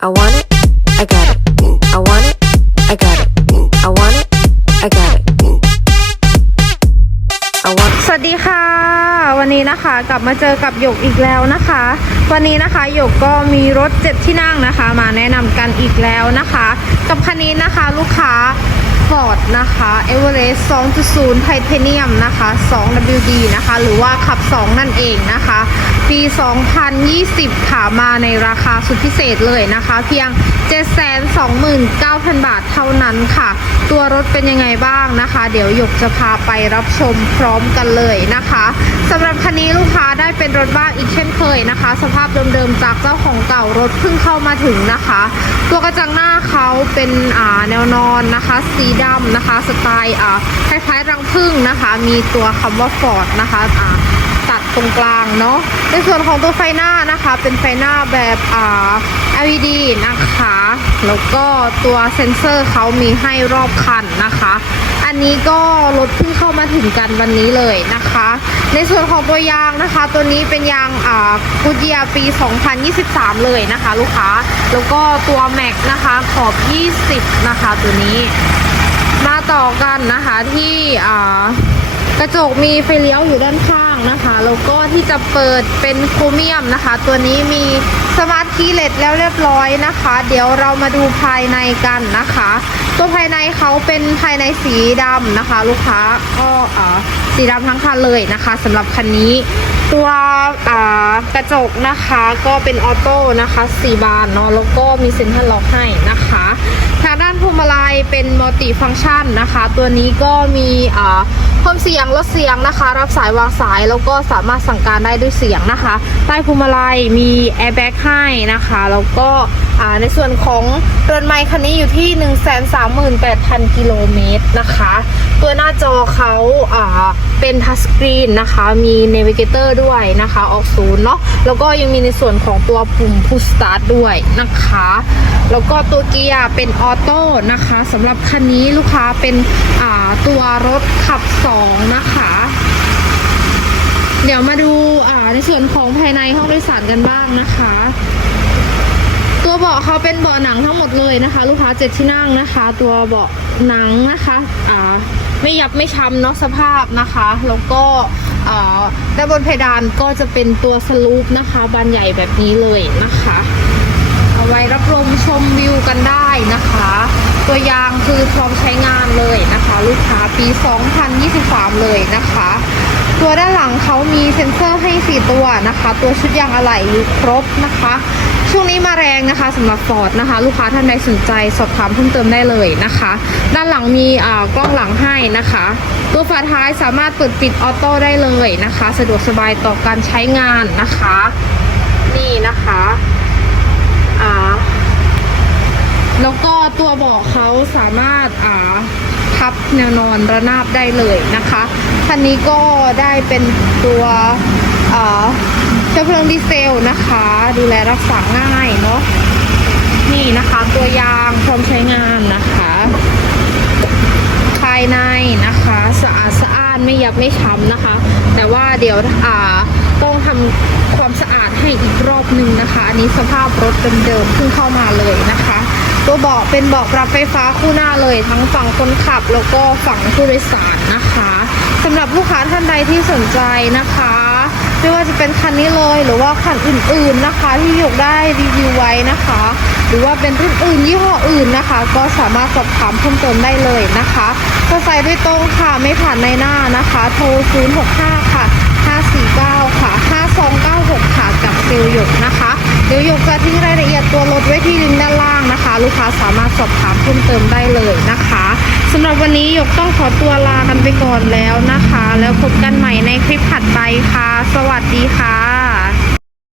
I want it, I got it. I want it, I got it. I want it, I got it. I want สวัสดีค่ะ วันนี้นะคะกลับมาเจอกับหยกอีกแล้วนะคะ วันนี้นะคะหยกก็มีรถเจ็ดที่นั่งนะคะ มาแนะนำกันอีกแล้วนะคะ กับคันนี้นะคะลูกค้า Ford นะคะ Everest 2.0 Titanium นะคะ 2WD นะคะ หรือว่าขับ 2 นั่นเองนะคะ ปี 2020 ค่ะ มาในราคาสุดพิเศษเลยนะคะ เพียง 729,000 บาทเท่านั้นค่ะ ตัวรถเป็นยังไงบ้างนะคะ เดี๋ยวหยกจะพาไปรับชมพร้อมกันเลยนะคะสำหรับคันนี้ลูกค้าได้เป็นรถบ้านอีกเช่นเคยนะคะ สภาพเดิมๆจากเจ้าของเก่ารถเพิ่งเข้ามาถึงนะคะ ตัวกระจังหน้าเขาเป็นแนวนอนนะคะสีดำนะคะ สไตล์อ่าคล้ายๆรังผึ้งนะคะ มีตัวคำว่าฟอร์ดนะคะอ่าตัดตรงกลางเนาะในส่วนของตัวไฟหน้านะคะ เป็นไฟหน้าแบบอ่า LED นะคะ แล้วก็ตัวเซ็นเซอร์เขามีให้รอบคันนะคะ อันนี้ก็รถเพิ่งเข้ามาถึงกันวันนี้เลยนะคะ ในส่วนของตัวยางนะคะ ตัวนี้เป็นยางอ่ากูเดียปี 2023 เลยนะคะ ลูกค้า แล้วก็ตัวแม็กนะคะขอบ 20 นะคะตัวนี้ มาต่อกันนะคะที่กระจกมีไฟเลี้ยวอยู่ด้านข้างนะคะแล้วก็ที่จะเปิดเป็นโครเมียมนะคะ ตัวนี้มีสมาร์ทคีย์เลสแล้วเรียบร้อยนะคะ เดี๋ยวเรามาดูภายในกันนะคะ ตัวภายในเขาเป็นภายในสีดำนะคะ ลูกค้าก็สีดำทั้งคันเลยนะคะสำหรับคันนี้ ตัวกระจกนะคะก็เป็นออโต้นะคะสีบานเนาะแล้วก็มีเซ็นทรัลล็อกให้นะคะ พวงมาลัยเป็นมัลติฟังก์ชันนะคะ ตัวนี้ก็มีเพิ่มเสียงลดเสียงนะคะ รับสายวางสายแล้วก็สามารถสั่งการได้ด้วยเสียงนะคะ ใต้พวงมาลัยมีแอร์แบ็กให้นะคะแล้วก็ในส่วนของเรือนไมค์คันนี้อยู่ที่ 138,000 กิโลเมตรนะคะ ตัวหน้าจอเขาอ่าเป็นทัชสกรีนนะคะ มี Navigator ด้วยนะคะ ออกศูนย์เนาะ แล้วก็ยังมีในส่วนของตัวปุ่ม Push Start ด้วยนะคะ แล้วก็ตัวเกียร์เป็นออโต้นะคะสำหรับคันนี้ลูกค้าเป็นอ่าตัวรถขับ 2 นะคะ เดี๋ยวมาดูอ่าในส่วนของภายในห้องโดยสารกันบ้างนะคะตัวเบาะเขาเป็นเบาะหนังทั้งหมดเลยนะคะ ลูกค้าเจ็ดที่นั่งนะคะ ตัวเบาะหนังนะคะ อ่า ไม่ยับไม่ช้ำเนาะสภาพนะคะ แล้วก็ด้านบนเพดานก็จะเป็นตัวสลูปนะคะบานใหญ่แบบนี้เลยนะคะ เอาไว้รับลมชมวิวกันได้นะคะ ตัวยางคือพร้อมใช้งานเลยนะคะ ลูกค้าปี 2023 เลยนะคะ ตัวด้านหลังเขามีเซ็นเซอร์ให้ 4 ตัวนะคะ ตัวชุดยางอะไหล่อยู่ครบนะคะ ช่วงนี้มาแรงนะคะสำหรับฟอร์ดนะคะ ลูกค้าท่านใดสนใจสอบถามเพิ่มเติมได้เลยนะคะ ด้านหลังมีอ่ากล้องหลังให้นะคะ ตัวฝาท้ายสามารถเปิดปิดออโต้ได้เลยนะคะ สะดวกสบายต่อการใช้งานนะคะ นี่นะคะอ่าแล้วก็ตัวเบาะเขาสามารถอ่าพับแนวนอนระนาบได้เลยนะคะคันนี้ก็ได้เป็นตัวอ่า ชื้อเพลิงดีเซลนะคะ ดูแลรักษาง่ายเนาะนี่นะคะตัวยางพร้อมใช้งานนะคะภายในนะคะสะอาดสะอ้านไม่ยับไม่ช้ำนะคะ แต่ว่าเดี๋ยวอ่าต้องทำความสะอาดให้อีกรอบหนึ่งนะคะ อันนี้สภาพรถเดิมๆเพิ่งเข้ามาเลยนะคะ ตัวเบาะเป็นเบาะปรับไฟฟ้าคู่หน้าเลย ทั้งฝั่งคนขับแล้วก็ฝั่งผู้โดยสารนะคะสำหรับลูกค้าท่านใดที่สนใจนะคะ ไม่ว่าจะเป็นคันนี้เลยหรือว่าคันอื่นๆนะคะ ที่หยกได้รีวิวไว้นะคะ หรือว่าเป็นรุ่นอื่นยี่ห้ออื่นนะคะ ก็สามารถสอบถามเพิ่มเติมได้เลยนะคะก็ใส่ด้วยตรงค่ะไม่ผ่านในหน้านะคะ โทร 065 ค่ะ 549 ค่ะ 5296 ค่ะกับเซลล์หยกนะคะเดี๋ยวหยกจะทิ้งรายละเอียดตัวรถไว้ที่ลิงก์ด้านล่างนะคะ ลูกค้าสามารถสอบถามเพิ่มเติมได้เลยนะคะ สำหรับวันนี้หยกต้องขอตัวลากันไปก่อนแล้วนะคะ แล้วพบกันใหม่ในคลิปถัดไปค่ะ สวัสดีค่ะ